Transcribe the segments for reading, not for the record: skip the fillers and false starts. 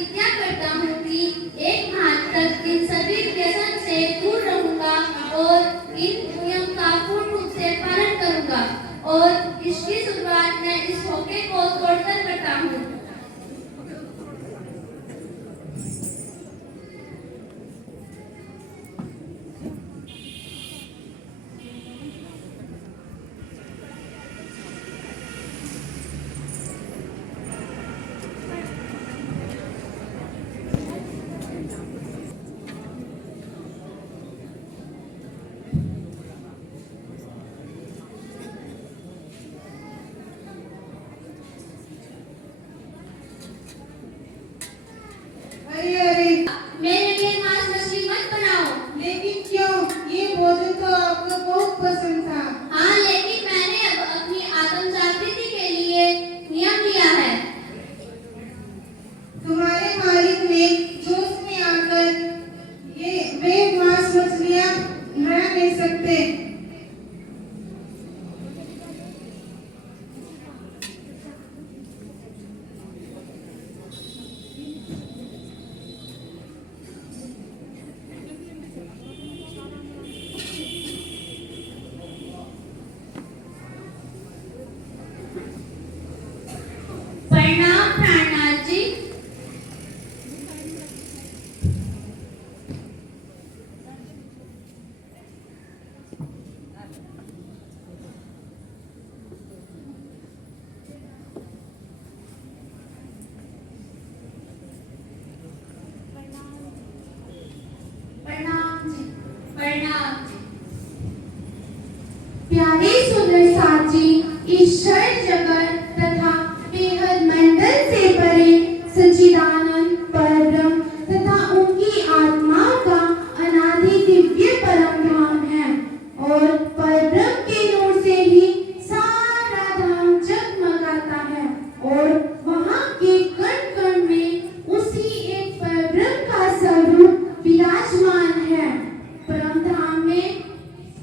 प्रतिज्ञा करता हूँ कि एक माह तक इन सभी व्यसन से दूर रहूंगा और इन नियम का पूर्ण रूप से पालन करूंगा और इसकी शुरुआत मैं इस होके को तोड़कर करता हूँ। मेरे लिए मांस मछली मत बनाओ। लेकिन क्यों? ये भोजन तो आपको बहुत पसंद था। हाँ, लेकिन मैंने अब अपनी आत्म जागृति के लिए नियम लिया है। तुम्हारे मालिक ने जोश में आकर वे मांस मछलियां बना नहीं सकते। प्रणाम प्राणनाथ जी। प्रणाम जी। प्रणाम जी। प्यारे सुंदर साथ जी, ईश्वर जगत तथा बेहद मंडल से परे सच्चिदानंद परब्रह्म तथा उनकी आत्मा का अनादि दिव्य परम धाम है और परब्रह्म के नूर से ही सारा धाम जगमगाता है और वहाँ के कण कण में उसी एक परब्रह्म का स्वरूप विराजमान है। परम धाम में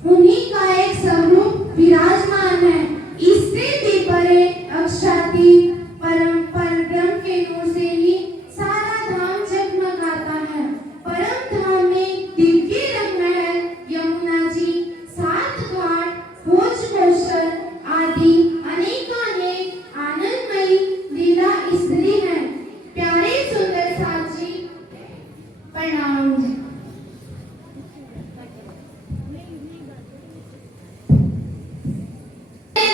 उन्हीं का एक स्वरूप विराजमान है। इससे भी परे अक्षातीत परम परब्रह्म के नूर से ही सारा धाम जगमगाता है। परम धाम में दिव्य रंगमहल, यमुना जी, सात घाट, भोज कौशल आदि अनेकानेक आनंदमयी लीला स्त्री हैं। प्यारे सुंदर साथ जी, प्रणाम जी।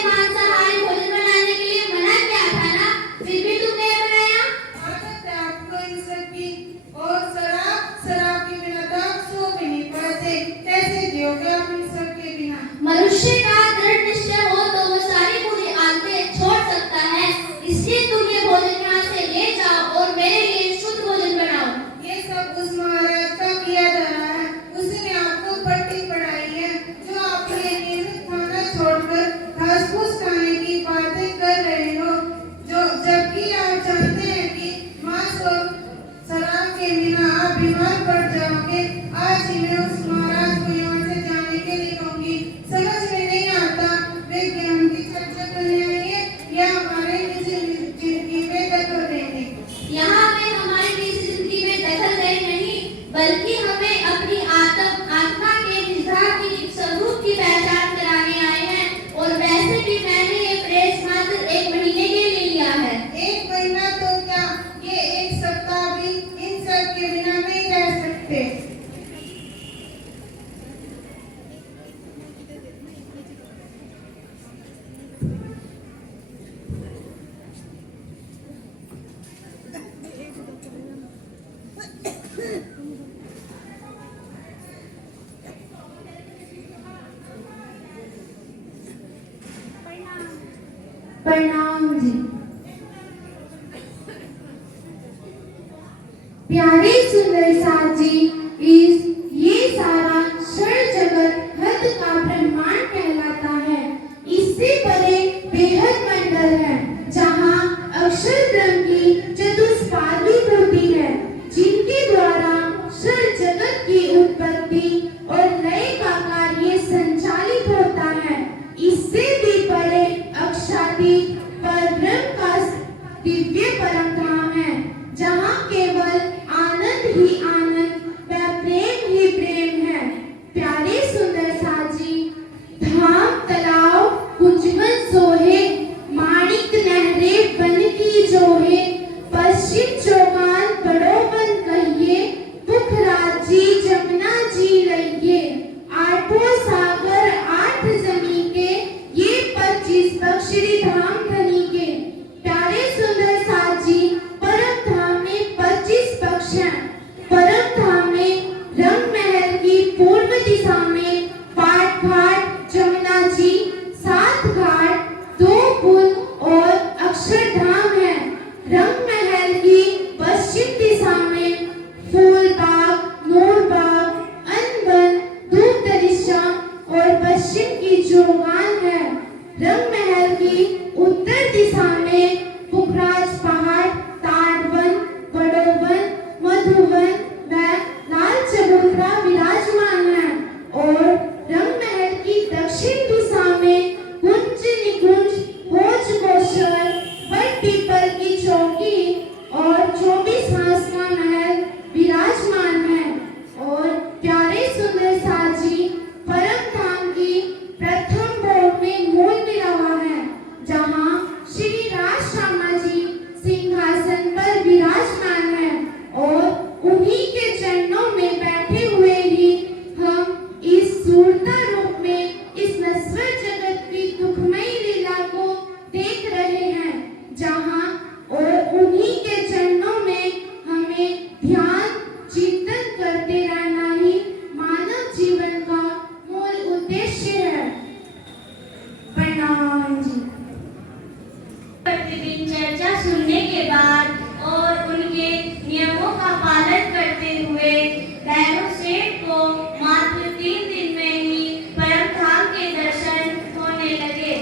मांसाहारी भोजन बनाने के लिए मना किया था ना, फिर भी तुमने बनाया। आदत है आपको इन सब की। और शराब के बिना तो आप सो भी नहीं पाते। कैसे जियोगे आप इन सब के बिना? मनुष्य का दृढ़ निश्चय हो तो वो सारी बुरी आदतें छोड़ सकता है। इसलिए तुम ये भोजन यहाँ से ले जाओ और मेरे लिए शुद्ध भोजन बनाओ। ये सब उस महाराज का किया जा रहा है। उसने आपको पट्टी पढ़ाई है जो आपके नियमित खाना छोड़कर घास फूस खाने की बातें कर रहे हो, जो जबकि आप जानते हैं कि मांस और शराब के बिना आप बीमार पड़ जाओगे। आज ही मैं उस महाराज को यहाँ से जाने के लिए कहूँगी। समझ में नहीं आता वे ज्ञान की चर्चा करने आएंगे या हमारे निजी जिंदगी में दखल देंगे। यहाँ वे हमारी निजी जिंदगी में दखल दे नहीं, बल्कि हमें अपनी आत्मा के निजात की स्वरूप की पहचान कराने आए हैं। और वैसे भी मैंने ये प्रेस मात्र 1 महीने के लिए लिया है। 1 महीना तो क्या, ये 1 सप्ताह भी इन सब के बिना नहीं रह सकते। प्रणाम जी। प्यारे सुंदर साथ जी, ये सारा क्षण जगत हद का ब्रह्मांड कहलाता है। इससे परे बेहद मंडल है जहाँ अक्षर ब्रह्म की चतुष्पाद विभूति है, जिनके द्वारा क्षण जगत की उत्पत्ति और लय का कार्य संचालित होता है। इससे भी परे अक्षातीत परब्रह्म का दिव्य परम धाम है जहाँ के केवल आनंद ही आनंद व प्रेम ही प्रेम है। प्यारे सुंदर साजी, धाम तालाब कुंजवन सोहे, माणिक नहरे बन की जोहे, पश्चिम चौगान बड़ो बन कहिए, पुखराज जी जमुना जी लइये। आठों सागर आठ जमी के, ये 25 बख्शरी धाम धनी के। प्यारे सुंदर साजी, परम धाम में 25 पक्ष हैं। परम धाम में रंग महल की पूर्व दिशा में पाट घाट जमुना जी, 7 घाट, 2 पुल और अक्षरधाम है। रंग महल की पश्चिम दिशा में फूल बाग, नूर बाग, अनबन, धूप दरिश्या और पश्चिम की जोगान है। रंग महल की उत्तर दिशा में पुखराज पहाड़, ताड़वन, बड़ोवन, मधुवन व लाल चबूतरा विराजमान है। और रंग महल की दक्षिण दिशा में कुंज निकुंज, भोज गोशर, बड़ पीपल की चौकी और 24 हांस का महल विराजमान है। और प्यारे सुंदर साजी, परम धाम की प्रथम भोग में मूल विराह है, जहाँ श्री राज श्यामा जी सिंहासन पर विराजमान है। और उन्हीं के चरणों में बैठे हुए ही हम इस सूरता रूप में इस नश्वर जगत की दुखमयी लीला को देख रहे हैं, जहाँ और उन्हीं के चरणों में हमें ध्यान चिंतन करते रहना ही मानव जीवन का मूल उद्देश्य है। प्रणाम जी। प्रतिदिन चर्चा सुनने के बाद और उनके नियमों का पालन करते हुए भैरव सेठ को मात्र 3 दिन में ही परम धाम के दर्शन होने लगे।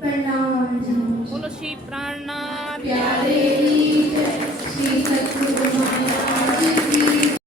प्रणाम जी। बोलो श्री प्राणनाथ प्यारे की जय, श्री सतगुरु